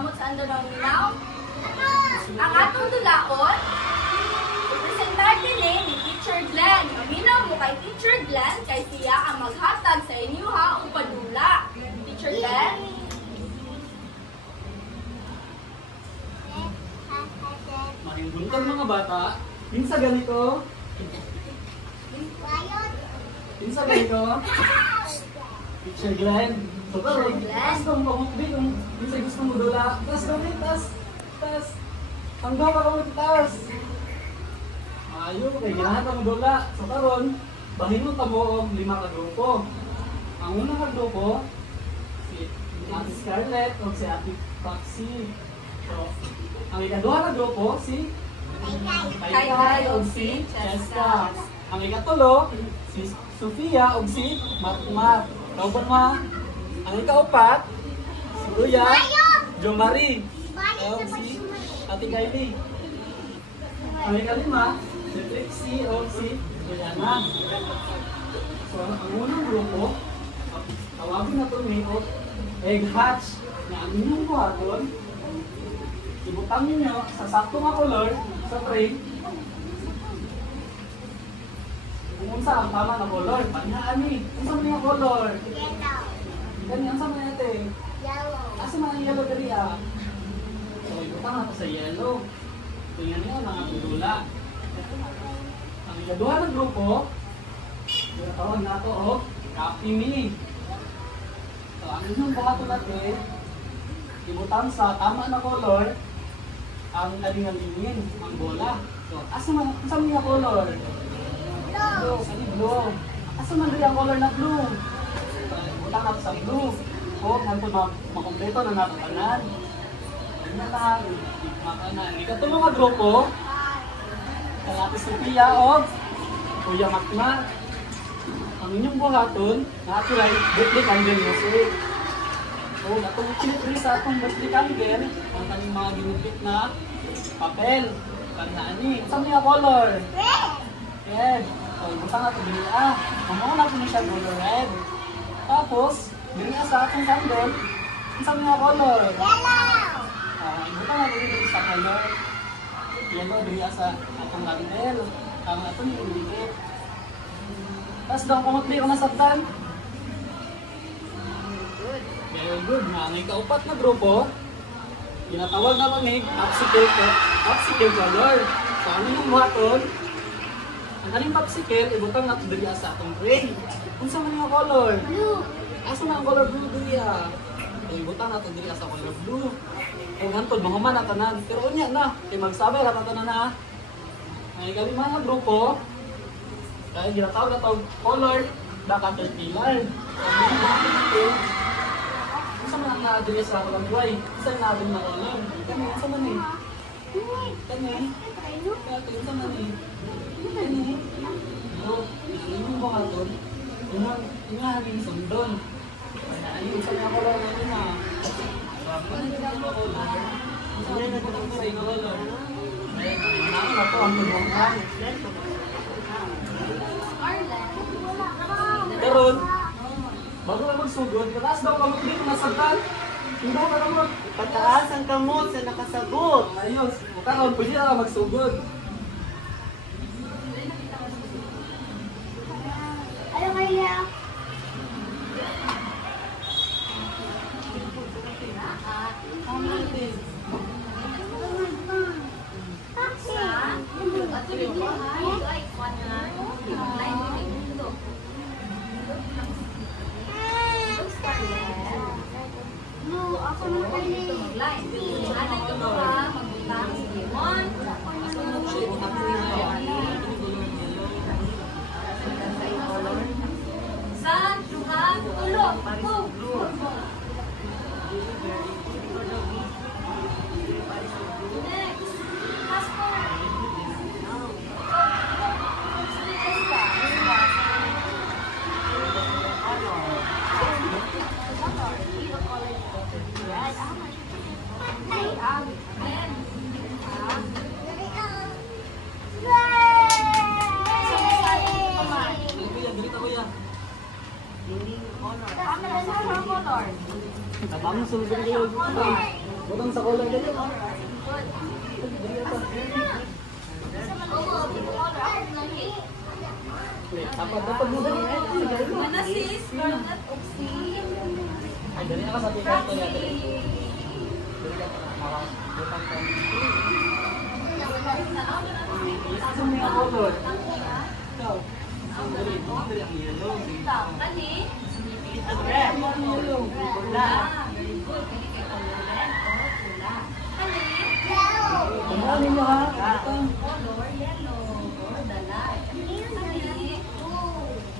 kamot sa andang ninaw. Ang atong dulaon, representar din ni Teacher Glenn. Aminaw mo kay Teacher Glenn kay siya ang maghatag sa inyo ha o padula. Teacher Glenn? Maring buntag mga bata. Pinsa ganito? Pinsa ganito? Teacher Glenn. So, tas kung pamukbi, kung pinsa gusto mo dula. Tas kami, tas. Hanggang ka kami tas. Ayaw, kaya ginahan ka mo dula. So, karon, bahingon ka mo og 5 ka grupo. Ang unang ka grupo, si Ate Scarlett o si Ate Foxy. So, ang ikaduha na grupo, si Kai o si Cheska. Ang ikatulo, si Sofia o si Matmat. Kauban mo, ang ikaupat, si Kuya, Jo Marie, o si Ate Kylie. Ang ikalima, si Trixie o si Diana. So, ang unang grupo, tawagin na ito o egg hatch na ang inyong buhaton. Ibutang ninyo sa sakto nga color sa tray. Kung unsa ang tama na color, panyaan ni. Unsa man yung color? Yellow. Gani, unsa man ate? Yellow. Asa man ang yellow diri ah? So, ibutang nato sa yellow. Tingnan niyo mga dula. Ang ikaduha ng grupo, tawag nato o Coffee Mini. So, ang inyong buhaton natin, ibutang sa tama na color ang kalingang lingin, ang bola. So, asa man yung color? Blue. Kani blue. Asa man rin ang color na blue? Ibutang nato sa blue. O, hantod makompleto na nato kanan. Ano na, makanan. Ikatulong nga grupo, kay Ate Sophia o Kuya Matmat. Ang inyong buhaton, natural, birthday candle music. So, atong kinitri sa atong birthday candle, ang kanyang mga ginupit na papel. Kandaan ni, saan niya color? Red. Red. So, ibutang natin din Mamaw natin niya siya color red. Tapos, din sa atong candle, saan niya color? Yellow. Ibutang natin din sa color yellow din sa atong candle. Ang atong ginupit. Tapos daw kumutli ko nasabtan. Very good. Nga ikaupat na grupo, ginatawag na kami popsicle color. So ano yung buhaton? Ang kaning popsicle, ibutang natin diri sa atong tray. Unsa man yung color? Blue. Asa na ang color blue diri ah? So ibutang natin diri sa color blue. Kung hantod, mahuman na tanan. Pero unya na, kay magsabay na tanan na. Ang ikalima na grupo, kaya ginatawag na itong color na caterpillar. Isa man ang na-address sa ako ng buhay. Isa na natin na color. Isa man eh. Kanya eh. Isa man eh. Kanya eh. So, yung mga doon, yung haging sundon. Ayun, isa na color natin na. Ano yung mga color? Isa na natin sa color. Ayun, na po ang tulungan. Karon, bago na magsugod, kataas daw kamot dito nasagtan. Hindi ka kamot. Pataas ang kamot sa nakasabot. Ayos, karon pwede na magsugod. Ano kaya? Blue, ako na kayo. Anay ka ba? Magbutang si Limon. Sa duha, tulo. Go. Next. Pastor. Tabang sulod kayo. Butang sa color dito. Dapat mo dali. Mana sis? Bangat oksi. Ay, dali na ka sa tikas to yan. Dali ka pa. Butang ka. Gusto mo yung color? Ikaw. Dali. Dali ang yellow. Kani? Ito red. Yellow. Pula. Very good. Kani kay color red or pula. Kani? Ano mo ha? Butang. Color yellow or dala. Kani?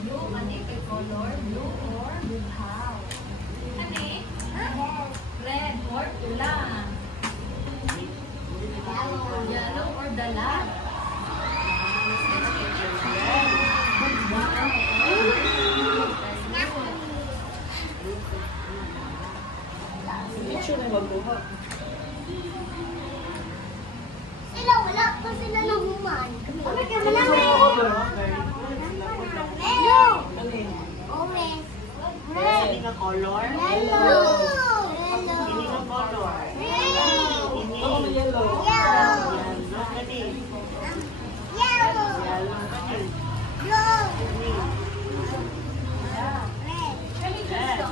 Blue. Kani kay color blue or buhaw. Kani? Red or pula. Yellow or dala. Picture na yung magbuha. Sila wala pa sila nahuman. Kami ka Gusto mo yung malami. color? Hello. Dali. Orange. Pili Red. ka color. Yellow. Pili ka color. Red. Ako may yellow. Yellow. Yellow ka din. Yellow. Yellow ka din. Blue. Green. Red. Kani gusto.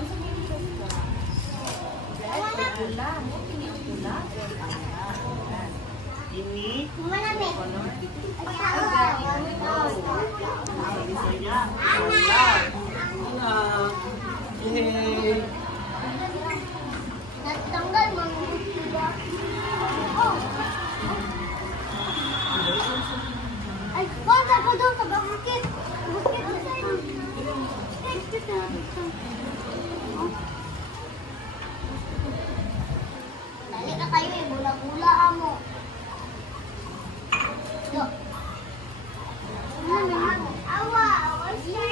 Wala. Pula. Kini ang pula. Ini. Malami. Isa niya. Ana. Yay. Natanggal mga sila. Oh. Ay, wala pa doon sa bakit. Bakit na tayo? Dali ka kayo eh, bula-bula amo. Yo. Awa, teacher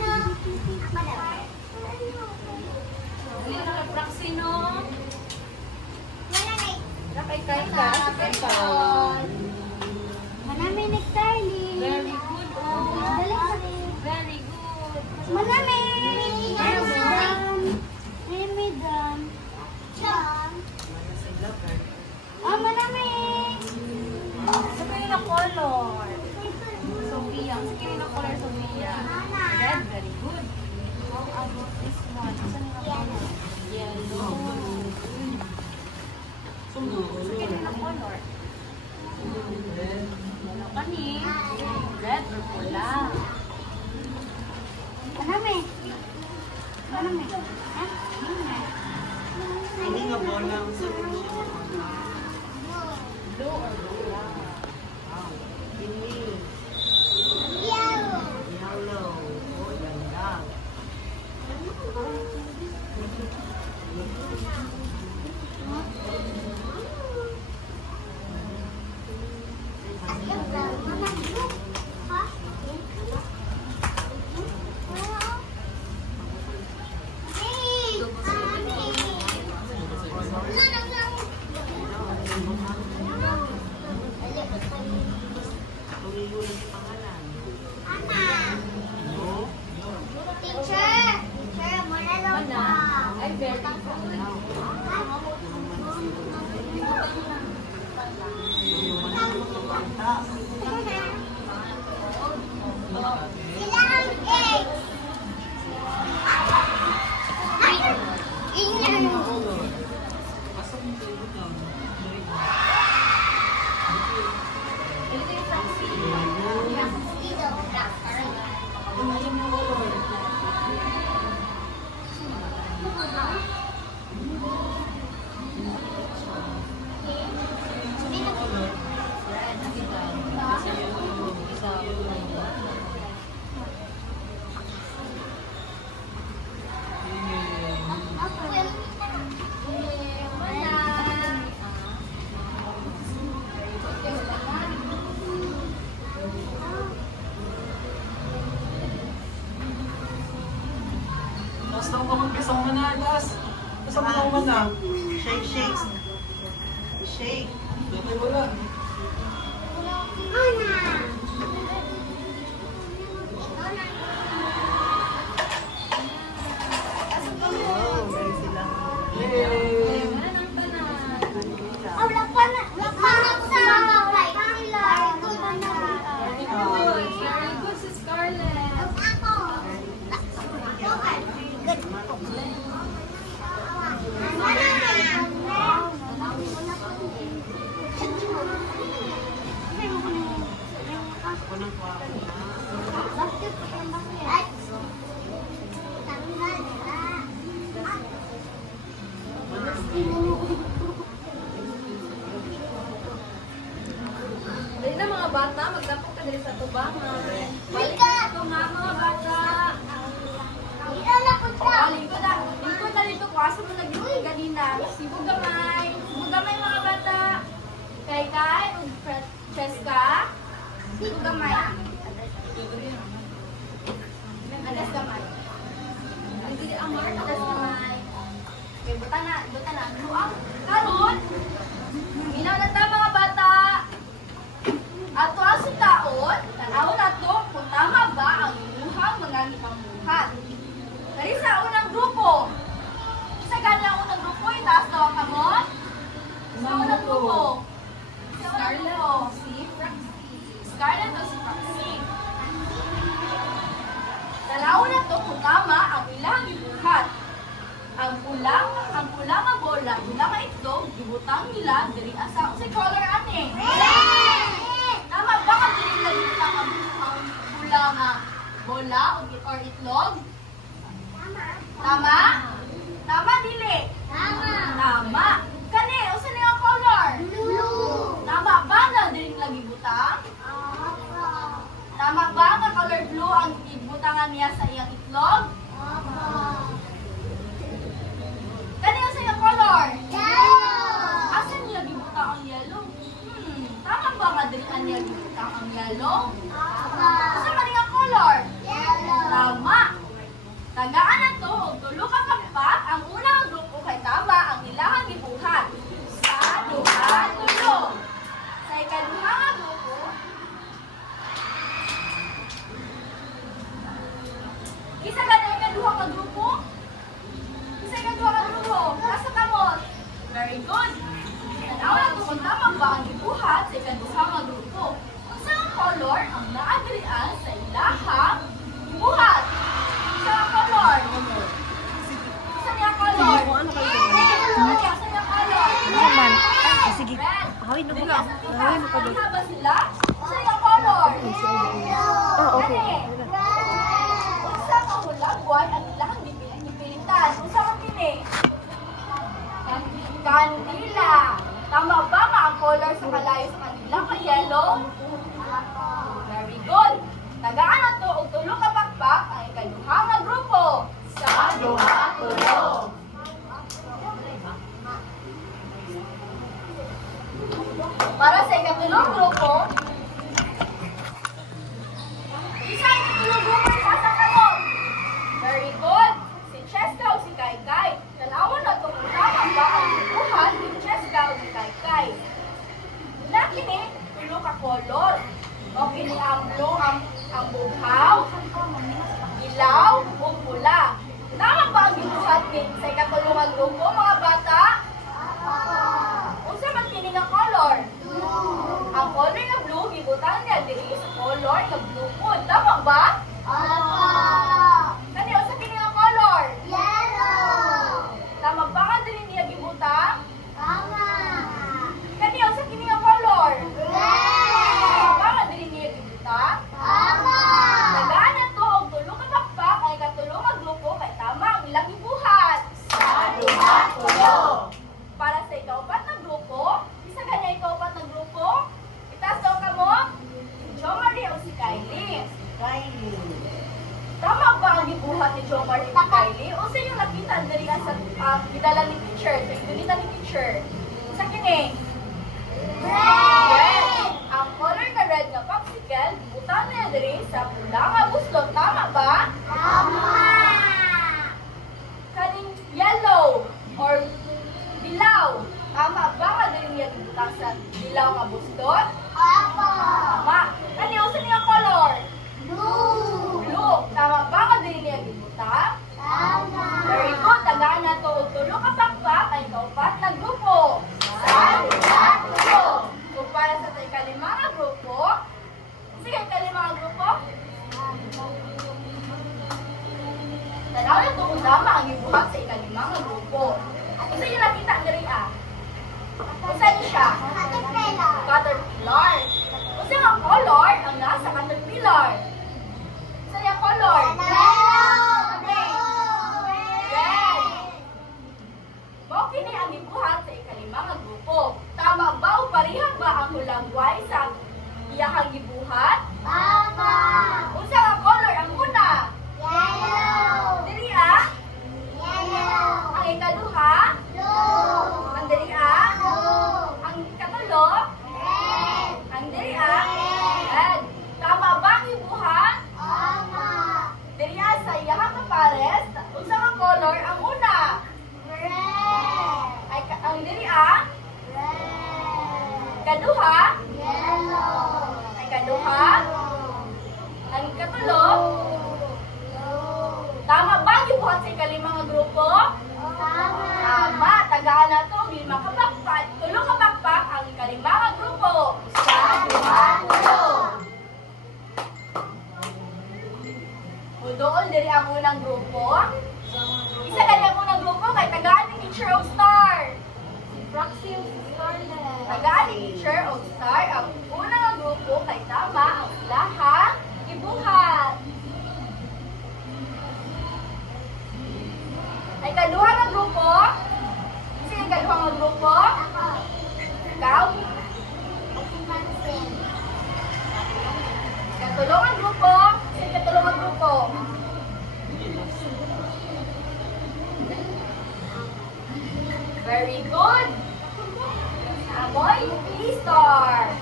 na. Dili na kay Praxino. Wala na eh. Rakay kay ka. Manami nagtarli. Very good. Oh. Dali ka. Very good. Manami. Madam. Ay, madam. Cham. Ah, manami. Sa kanila color. Sophia. Sa kanila color Sophia. Red. Very good. How about this one? Sa kanila color? Yellow. Sa kanila color? Yellow kani. Red or pula. Manami. Manami. Ha? Ini nga bola ang sagot siya. Blue or pula. Ini. Yellow. Yellow. Oh, ganda. Tumigo lang yung pangalan. No? Teacher, manalo Mana? ka. Ay, very good. Sila ang egg. Ay, ingay. Dito yung Praxino. Dito, black. Tapos na ako mag-isang mana. Tapos na ako mana. Shake, shake. Shake. Dati wala. Ana. Oh, meron sila. Yay! Wala nang tanan. bata, magdapok ka diri sa tubangan. Balik Mika! ito nga mga bata. Ilalapot ka! Lingkod na dito ko. Asa mo nag-iuwi kanina? Sibo gamay. Sibo gamay mga bata. Kay, Cheska. Sibo gamay. Adas gamay. Adas gamay. Okay, buta na. Luang. Karon, minaw na ta mga bata. Ato ang sitaon, tanaw na to kung tama ba ang iluhang mga gipamuhat. Dari sa unang grupo. Isa gani ang unang grupo, itaas daw ang kamot. Sa unang grupo. Scarlett o si Praxie. Scarlett o si Praxie. Tanaw na to kung tama ang ilang gibuhat. Ang pulang nga bola, ilang nga itlog, gibutang nila diri asa sa color ani. Tama ba ka diri nagibutang ang pulang nga bola or itlog? Tama? Tama dili? Tama. Kani, usa ni ang color? Tama ba na diri lagi butang? Tama ba nga color blue ang ibutangan niya sa iyang itlog? Kani usa yung color? Asa niya gibutang ang yellow? Tama ba nga diri niya gibutang ang yellow? Usa man nga color? Tama. Tagaan na to, og tulo ka pakpak, ang unang grupo kay tama ang ilang gibuhat. Sa duha, tulo. Sa ikaduha nga grupo, isa ka na ikaduha ka grupo? Isa ikaduha ka grupo? Nasa kamot? Very good. Tanaw na to kung tama ba ang gibuhat sa ikaduha nga grupo. Kung saan color ang naagrian sa ilahang gibuhat? Saan color? Saan yung color? Saan yung color? Sige. Red. Ahawin mo Dili, ka. sa tita. Ahawin mo ka doon. Ano ba sila? Saan yung color? Ah, okay. Unsa ka hulagwan ang ilang gipilitan? Unsa ka kini? Kandila. Tama ba nga ang color sa kalayo sa kanila? Yellow? Very good. Tagaan na to og tulo ka pakpak ang ikaduha nga grupo. Sa duha, tulo. Para sa ikatulong grupo, isa ang ikatulong grupo sa asa kamot. Very good. Si Cheska o si Kaykay. Tanawan na to kung tama ba ang buhat ni Cheska o si Kaykay. Na kini, tulo ka kolor. O kini ang blue, ang buhaw, ilaw, o pula. Tama ba ang gibuhat sa ikatulungan grupo, mga bata? Unsa man kini nga color? Ang color nga blue, gibutan niya diri sa color nga blue food. Tama ba? Kani, unsa kini nga color? Tama ba ka diri niya gibutang? Kani, unsa kini nga color? Tama ba ka diri niya gibutang? Tagaan na to og tulo ka pakpak ay katulong nga grupo kay tama ang ilang gibuhat. Sa duha, tulo. Para sa ikaupat na grupo, isa ganyan ikaupat na grupo, itaas daw ka mo, si Jo Marie o si Kylie. Tama ba ang gibuhat ni Jo Marie o Kylie? O sa yung nakita dali sa gidala ni teacher, sa gidalita ni teacher. Sa kini? Red! Ang color na red nga popsicle, gibutan niya diri sa pula nga buslot. Tama ba? Kaning yellow or dilaw. Tama ba nga diri niya gibutan sa dilaw nga buslot? Tama. Kani usa niya color? Blue. Tama ba nga diri niya gibutan? Very good. Tagaan na to og tulo ka pakpak ay kaupat na grupo. Sa duha, tulo. Kung para sa ikalima nga grupo, sige, ikalima nga grupo. Tanaw na to kung tama ang ibuhat sa ikalima nga grupo. Isa yung nakita diri Isa niya siya. Caterpillar. Ikaduha? Ikaduha? Ang katulo? Tama ba gibuhat sa ikalimang nga grupo? Tama. Tagaan na ito. Lima ka bakpak. Tulo ka bakpak ang ikalimang nga grupo. Doon diri ang unang grupo. Isa kanya ang unang grupo kay tagaan ni Teacher of Star. Si Proxy of Star na. Tagaan ni Teacher of Star ang unang nga grupo kay tama ang lahang ibuhat. Ay kaduha nga grupo. Sino yung kaduha nga grupo? Ikaw? Katulong ang grupo. Sino katulong ang grupo? Very good. Amoy, please start.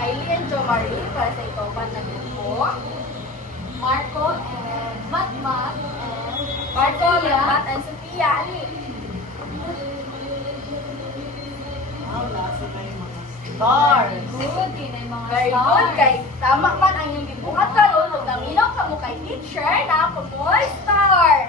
Kylie and Jo Marie para sa itopan na grupo. Marco and Matmat and Marco, Matmat, and Sophia. Ali. Nasa na yung mga stars. good din ay mga Very good. Kay tama man ang iyong gibuhat karon ug naminaw ka mo kay teacher na kumoy star.